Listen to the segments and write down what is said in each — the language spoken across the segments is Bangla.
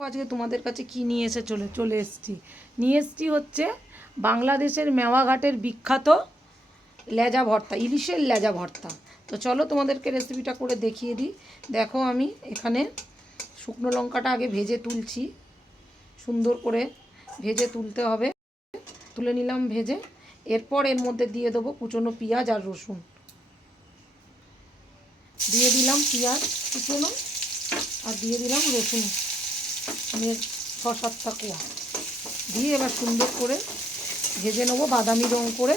আজকে তোমাদের কাছে কি নিয়ে এসে চলে চলে এসেছি। নিয়ে এসেছি হচ্ছে বাংলাদেশের মেওয়াঘাটের বিখ্যাত লেজা ভর্তা, ইলিশের লেজা ভর্তা। তো চলো তোমাদেরকে রেসিপিটা করে দেখিয়ে দিই। দেখো আমি এখানে শুকনো লঙ্কাটা আগে ভেজে তুলছি। সুন্দর করে ভেজে তুলতে হবে। তুলে নিলাম ভেজে। এরপর এর মধ্যে দিয়ে দেবো কুচনো পেঁয়াজ আর রসুন। দিয়ে দিলাম পেঁয়াজ কুচনো আর দিয়ে দিলাম রসুন। মানে ছ সাতটা কোয়া। দিয়ে এবার সুন্দর করে ভেজে নেব বাদামি রং করে।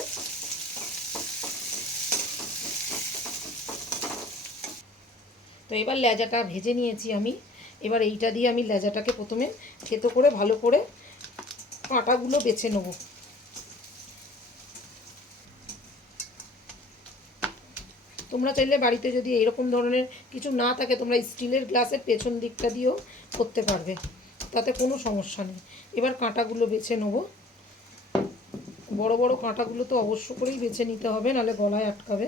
তো এবার লেজাটা ভেজে নিয়েছি আমি। এবার এইটা দিয়ে আমি লেজাটাকে প্রথমে থেতো করে ভালো করে কাঁটাগুলো বেছে নেব। তোমরা চাইলে বাড়িতে যদি এরকম ধরনের কিছু না থাকে, তোমরা স্টিলের গ্লাসের পেছন দিকটা দিয়েও করতে পারবে। তাতে কোনো সমস্যা নেই। এবার কাঁটাগুলো বেছে নেব। বড় বড় কাঁটাগুলো তো অবশ্য করেই বেছে নিতে হবে নাহলে গলায় আটকাবে।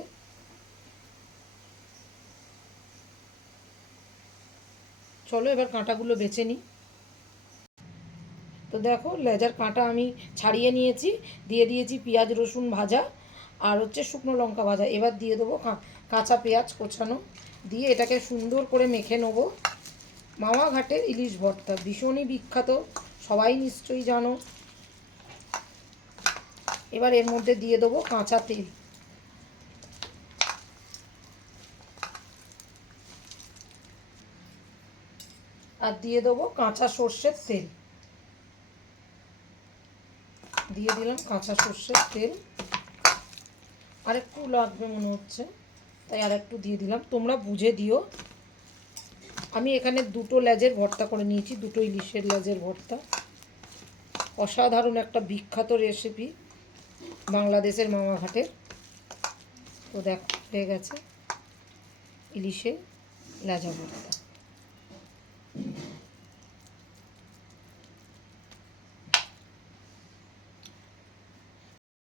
চলো এবার কাঁটাগুলো বেছে নিই। তো দেখো, লেজার কাঁটা আমি ছাড়িয়ে নিয়েছি, দিয়ে দিয়েছি পেঁয়াজ, রসুন ভাজা, আর হচ্ছে শুকনো লঙ্কা ভাজা। এবার দিয়ে দেবো কাঁচা পেঁয়াজ কোচানো। দিয়ে এটাকে সুন্দর করে মেখে নেব। মামা ঘাটের ইলিশ ভর্তা, ভীষণই বিখ্যাত, সবাই নিশ্চয়ই জানো। এবার এর মধ্যে দিয়ে দেবো কাঁচা তেল। আর দিয়ে দেবো কাঁচা সর্ষের তেল। দিয়ে দিলাম কাঁচা সর্ষের তেল। আর একটু লাগবে মনে হচ্ছে, তাই আর একটু দিয়ে দিলাম। তোমরা বুঝে দিও। আমি এখানে দুটো লেজের ভর্তা করে নিয়েছি, দুটো ইলিশের লেজের ভর্তা। অসাধারণ একটা বিখ্যাত রেসিপি বাংলাদেশের মামাঘাটের তো দেখ, হয়ে গেছে। ইলিশে লেজা ভর্তা।